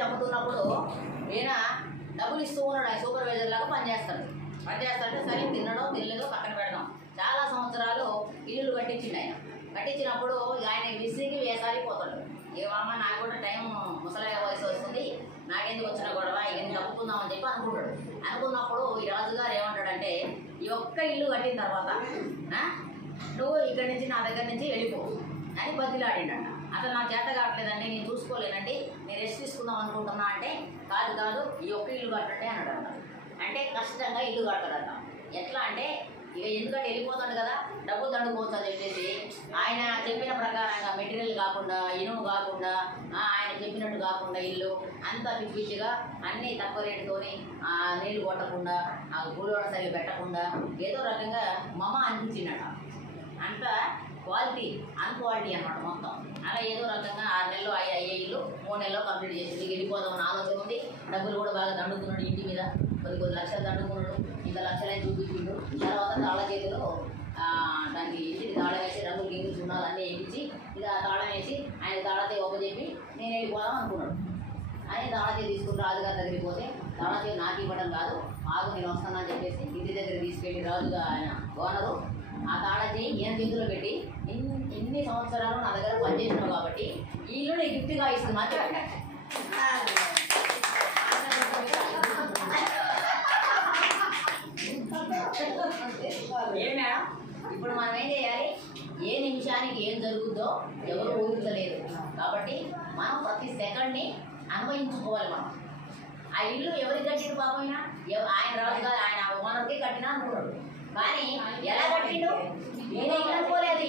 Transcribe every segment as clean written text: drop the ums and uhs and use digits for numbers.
తెచ్చి అమ్ముతున్నప్పుడు ఈయన డబ్బులు ఇస్తూ ఉన్నాడు. ఆయన సూపర్వైజర్ లాగా పనిచేస్తాడంటే సరే తినలేదో పక్కన పెడదాం. చాలా సంవత్సరాలు ఇల్లు కట్టించిండు. ఆయన కట్టించినప్పుడు ఆయన విసిగి వేసారిపోతాడు. ఏమమ్మా నాకు కూడా టైం ముసలి వయసు వస్తుంది, నాకెందుకు వచ్చిన గొడవ, ఇక తప్పుకుందామని చెప్పి అనుకుంటాడు. అనుకున్నప్పుడు ఈ రాజుగారు ఏమంటాడంటే, ఈ ఒక్క ఇల్లు కట్టిన తర్వాత నువ్వు ఇక్కడి నుంచి నా దగ్గర నుంచి వెళ్ళిపో అని బతిలాడిండట. అసలు నాకు చేత కావట్లేదండి, నేను చూసుకోలేనండి, నేను రెస్ట్ తీసుకుందాం అనుకుంటున్నా అంటే, కాదు ఈ ఒక్క ఇల్లు కట్టండి అన్నాడట. అంటే కష్టంగా ఇల్లు కడతాడట. ఎట్లా అంటే ఇక ఎందుకంటే వెళ్ళిపోతాడు కదా, డబ్బులు దండుకోవచ్చు అని చెప్పేసి ఆయన చెప్పిన ప్రకారంగా మెటీరియల్ కాకుండా, ఇనుము కాకుండా, ఆయన చెప్పినట్టు కాకుండా ఇల్లు అంతా పిచ్చిగా అన్నీ తక్కువ రేటుతోని నీళ్లు కొట్టకుండా, కూలోడ సరిగ్గా పెట్టకుండా ఏదో రకంగా అనిపించిందట. అంత అన్క్వాలిటీ అనమాట మొత్తం. అలా ఏదో రకంగా 6 నెలలు అయ్యే ఇల్లు 3 నెలల్లో కంప్లీట్ చేసి వెళ్ళిపోదామని ఆలోచన ఉంది. డబ్బులు కూడా బాగా దండుకున్నాడు, ఇంటి మీద కొద్ది లక్షలు దండుకున్నాడు. ఇంకా లక్షలని చూపించిండు. తర్వాత తాళ చేతిలో దానికి ఇంటికి తాళం వేసి రంగులు గింగులు చున్నాలన్నీ వేయించి ఇక తాళం వేసి ఆయన తాళతే చెప్పి నేను వెళ్ళిపోదాం అనుకున్నాడు. ఆయన తాళతే తీసుకుని రాజుగారి దగ్గరికి పోతే తాళతే నాకు ఇవ్వడం కాదు, ఆగు నేను వస్తానని చెప్పేసి ఇంటి దగ్గర తీసుకెళ్ళి రాజుగా ఆయన ఓనరు ఆ తాళతే ఈయన చేతిలో పెట్టి ఇన్ని సంవత్సరాలు నా దగ్గర పనిచేసినావు కాబట్టి ఈ ఇల్లు నేను గిఫ్ట్గా ఇస్తున్నా చెప్పండి. ఏం మేడం, ఇప్పుడు మనం ఏం చేయాలి? ఏ నిమిషానికి ఏం జరుగుతుందో ఎవరు ఊహించలేదు కాబట్టి మనం ప్రతి సెకండ్ని అన్వయించుకోవాలి. మనం ఆ ఇల్లు ఎవరికి కట్టిండు పాపైనా, ఆయన రాజుగా ఆయన ఓనర్కి కట్టినా అనుకున్నాడు. కానీ ఎలా కట్టిండు? నేనే అనుకోలేదు.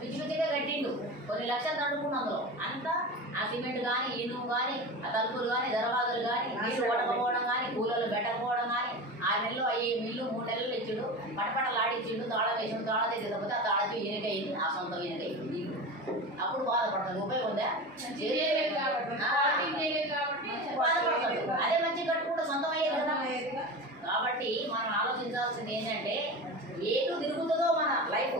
పిచ్చిగా కట్టిండు. కొన్ని లక్షలు తడుకున్నాడు. అందులో అంతా ఆ సిమెంట్ కానీ, ఇనుము కానీ, ఆ తలుపులు కానీ, దర్వాజులు కానీ, నీళ్ళు కొట్టకపోవడం కానీ, కూలర్లు పెట్టకపోవడం కానీ 6 నెలలు అయ్యే ఇల్లు 3 నెలలు ఇచ్చిండు. పటపటలాడిచ్చిండు, తాళం వేసిండు. తాళం తెచ్చిపోతే ఆ తాళం ఈయనకయింది, ఆ సొంతం ఈయనకయింది. అప్పుడు బాధపడతాడు. ఉపయోగం ఉందా? బాధపడతాడు. అదే మంచి కట్టుకుంటే సొంతం అయ్యేది కదా. కాబట్టి మనం ఆలోచించాల్సింది ఏంటంటే ఏటు తిరుగుతుందో మన లైఫ్.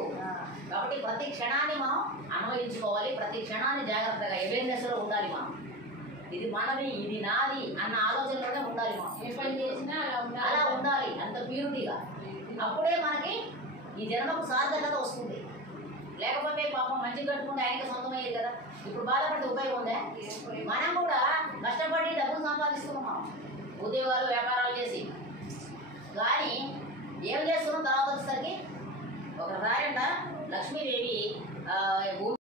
కాబట్టి ప్రతి క్షణాన్ని మనం అన్వయించుకోవాలి. ప్రతి క్షణాన్ని జాగ్రత్తగా అవేర్నెస్లో ఉండాలి. మనం ఇది మనది, ఇది నాది అన్న ఆలోచనలోనే ఉండాలి. మనం ఏ పని చేసినా అలా ఉండాలి, అంత ప్యూరిటీగా. అప్పుడే మనకి ఈ జన్మకు సార్థకత వస్తుంది. లేకపోతే పాపం మంచి కట్టుకుంటే ఆయనకి సొంతమయ్యేది కదా. ఇప్పుడు బాధపడితే ఉపయోగం ఉందా? మనం కూడా కష్టపడి డబ్బులు సంపాదిస్తున్నాం, మనం ఉద్యోగాలు వ్యాపారాలు చేసి. కానీ ఏం చేస్తున్నాం తర్వాత వచ్చేసరికి ఒకసారి లక్ష్మీదేవి